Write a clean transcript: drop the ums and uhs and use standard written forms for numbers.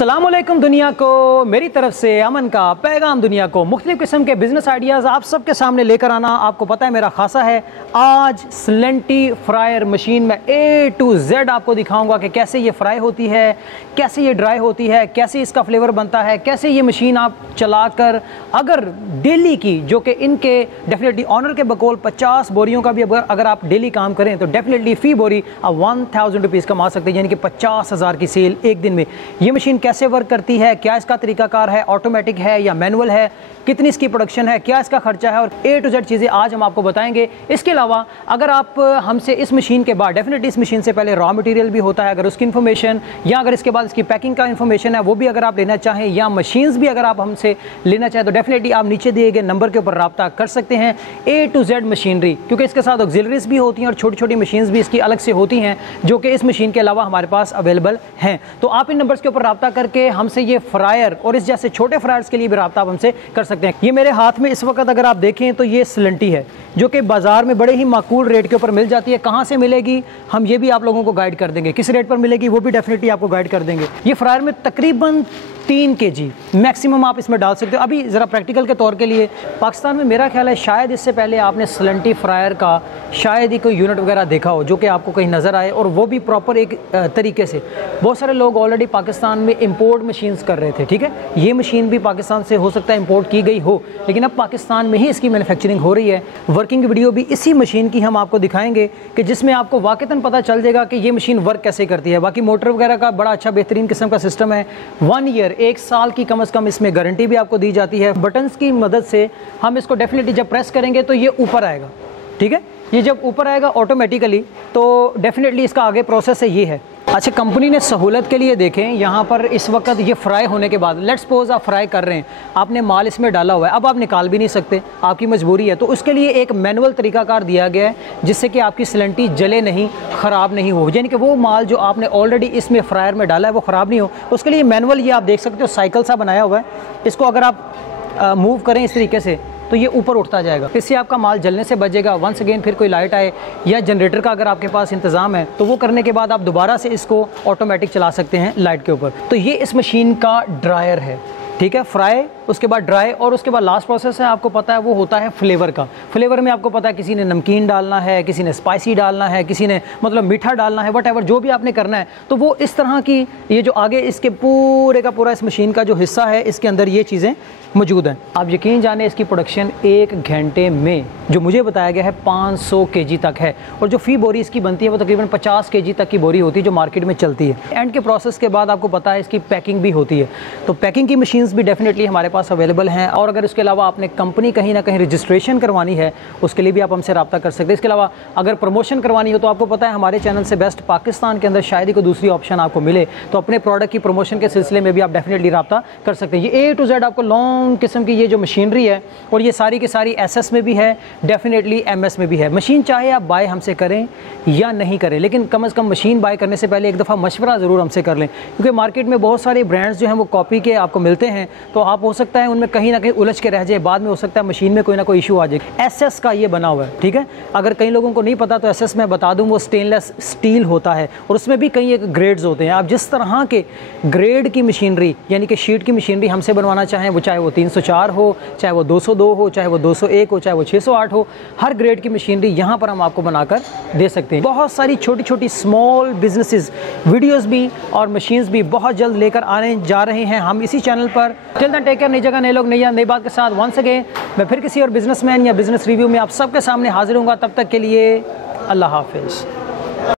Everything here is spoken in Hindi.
अस्सलामुअलैकुम दुनिया को, मेरी तरफ से अमन का पैगाम दुनिया को। मुख्तलिफ किस्म के बिज़नेस आइडियाज़ आप सबके सामने लेकर आना आपको पता है मेरा खासा है। आज स्लेंटी फ्रायर मशीन में A to Z आपको दिखाऊंगा कि कैसे ये फ्राई होती है, कैसे ये ड्राई होती है, कैसे इसका फ्लेवर बनता है, कैसे ये मशीन आप चलाकर अगर डेली की, जो कि इनके डेफिनेटली ऑनर के बकौल 50 बोरियों का भी अगर आप डेली काम करें तो डेफिनेटली फ़ी बोरी आप 1000 रुपीज़ कमा सकते हैं, यानी कि 50,000 की सेल एक दिन में। ये मशीन कैसे वर्क करती है, क्या इसका तरीकाकार है, ऑटोमेटिक है या मैनुअल है, कितनी इसकी प्रोडक्शन है, क्या इसका खर्चा है, और A to Z चीज़ें आज हम आपको बताएंगे। इसके अलावा अगर आप हमसे इस मशीन के बाद डेफिनेटली इस मशीन से पहले रॉ मटेरियल भी होता है, अगर उसकी इन्फॉर्मेशन या अगर इसके बाद इसकी पैकिंग का इन्फॉर्मेशन है वो भी अगर आप लेना चाहें या मशीन्स भी अगर आप हमसे लेना चाहें तो डेफिनेटली आप नीचे दिए गए नंबर के ऊपर रब्ता कर सकते हैं। A to Z मशीनरी, क्योंकि इसके साथ ऑक्सिलरीज भी होती हैं और छोटी छोटी मशीन्स भी इसकी अलग से होती हैं जो कि इस मशीन के अलावा हमारे पास अवेलेबल हैं। तो आप इन नंबर्स के ऊपर रब्ता करके हमसे ये फ्रायर और इस जैसे छोटे फ्रायर्स के लिए भी रब्ता आप हमसे कर सकते हैं। ये मेरे हाथ में इस वक्त अगर आप देखें तो ये स्लेंटी है जो कि बाजार में बड़े ही माकूल रेट के ऊपर मिल जाती है। कहाँ से मिलेगी हम ये भी आप लोगों को गाइड कर देंगे, किस रेट पर मिलेगी वो भी डेफिनेटली आपको गाइड कर देंगे। ये फ्रायर में तकरीबन 3 kg मैक्सिमम आप इसमें डाल सकते हो। अभी ज़रा प्रैक्टिकल के तौर के लिए पाकिस्तान में मेरा ख्याल है शायद इससे पहले आपने स्लेंटी फ्रायर का शायद ही कोई यूनिट वगैरह देखा हो जो कि आपको कहीं नज़र आए और वो भी प्रॉपर एक तरीके से। बहुत सारे लोग ऑलरेडी पाकिस्तान में इंपोर्ट मशीन्स कर रहे थे, ठीक है, ये मशीन भी पाकिस्तान से हो सकता है इंपोर्ट की गई हो, लेकिन अब पाकिस्तान में ही इसकी मैन्युफैक्चरिंग हो रही है। वर्किंग वीडियो भी इसी मशीन की हम आपको दिखाएंगे कि जिसमें आपको वाक़तन पता चल जाएगा कि ये मशीन वर्क कैसे करती है। बाकी मोटर वगैरह का बड़ा अच्छा बेहतरीन किस्म का सिस्टम है। 1 ईयर 1 साल की कम से कम इसमें गारंटी भी आपको दी जाती है। बटन्स की मदद से हम इसको डेफिनेटली जब प्रेस करेंगे तो ये ऊपर आएगा, ठीक है, ये जब ऊपर आएगा ऑटोमेटिकली तो डेफिनेटली इसका आगे प्रोसेस है ये है। अच्छा, कंपनी ने सहूलत के लिए देखें यहाँ पर इस वक्त ये फ्राई होने के बाद लेट्स सपोज आप फ्राई कर रहे हैं, आपने माल इसमें डाला हुआ है, अब आप निकाल भी नहीं सकते, आपकी मजबूरी है, तो उसके लिए एक मैनुअल तरीकाकार दिया गया है जिससे कि आपकी स्लेंटी जले नहीं, ख़राब नहीं हो, यानी कि वो माल जो आपने ऑलरेडी इसमें फ्रायर में डाला है वो ख़राब नहीं हो। उसके लिए मैनुअल ये आप देख सकते हो साइकिल सा बनाया हुआ है, इसको अगर आप मूव करें इस तरीके से तो ये ऊपर उठता जाएगा, इससे आपका माल जलने से बचेगा। वंस अगेन फिर कोई लाइट आए या जनरेटर का अगर आपके पास इंतज़ाम है तो वो करने के बाद आप दोबारा से इसको ऑटोमेटिक चला सकते हैं लाइट के ऊपर। तो ये इस मशीन का ड्रायर है, ठीक है, फ्राई, उसके बाद ड्राई, और उसके बाद लास्ट प्रोसेस है आपको पता है वो होता है फ्लेवर का। फ्लेवर में आपको पता है किसी ने नमकीन डालना है, किसी ने स्पाइसी डालना है, किसी ने मतलब मीठा डालना है, वट जो भी आपने करना है तो वो इस तरह की ये जो आगे इसके पूरे का पूरा इस मशीन का जो हिस्सा है इसके अंदर ये चीज़ें मौजूद हैं। आप यकीन जाने इसकी प्रोडक्शन 1 घंटे में जो मुझे बताया गया है 500 kg तक है, और जो फ़ी बोरी इसकी बनती है वो तकरीबन 50 kg तक की बोरी होती है जो मार्केट में चलती है। एंड के प्रोसेस के बाद आपको पता है इसकी पैकिंग भी होती है, तो पैकिंग की मशीन्स भी डेफिनेटली हमारे पास अवेलेबल हैं। और अगर इसके अलावा आपने कंपनी कहीं ना कहीं रजिस्ट्रेशन करवानी है उसके लिए भी आप हमसे रब्ता कर सकते हैं। इसके अलावा अगर प्रमोशन करवानी हो तो आपको पता है हमारे चैनल से बेस्ट पाकिस्तान के अंदर शायद ही कोई दूसरी ऑप्शन आपको मिले, तो अपने प्रोडक्ट की प्रमोशन के सिलसिले में भी आप डेफिनेटली रब्ता कर सकते हैं। ये A to Z आपको लॉन्ग किस्म की ये जो मशीनरी है और ये सारी की सारी SS में भी है, डेफिनेटली MS में भी है। मशीन चाहे आप बाय हमसे करें या नहीं करें, लेकिन कम से कम मशीन बाय करने से पहले एक दफ़ा मशवरा ज़रूर हमसे कर लें, क्योंकि मार्केट में बहुत सारे ब्रांड्स जो हैं वो कॉपी के आपको मिलते हैं, तो आप हो सकता है उनमें कहीं ना कहीं उलझ के रह जाए, बाद में हो सकता है मशीन में कोई ना कोई इशू आ जाए। SS का ये बना हुआ है, ठीक है, अगर कई लोगों को नहीं पता तो SS मैं बता दूं वो स्टेनलेस स्टील होता है और उसमें भी कई एक ग्रेड्स होते हैं। आप जिस तरह के ग्रेड की मशीनरी यानी कि शीट की मशीनरी हमसे बनवाना चाहें, वो चाहे वो 304 हो, चाहे वो 202 हो, चाहे वो 201 हो, चाहे वो 608 हो, हर ग्रेड की मशीनरी यहाँ पर हम आपको बनाकर दे सकते हैं। बहुत सारी छोटी छोटी स्मॉल बिजनेसेस वीडियोस भी और मशीन्स भी बहुत जल्द लेकर आने जा रहे हैं हम इसी चैनल पर। टिल देन टेक केयर, नई जगह नए लोग नई बात के साथ वंस अगेन मैं फिर किसी और बिजनेसमैन या बिजनेस रिव्यू में आप सबके सामने हाजिर हूँगा। तब तक के लिए अल्लाह हाफिज़।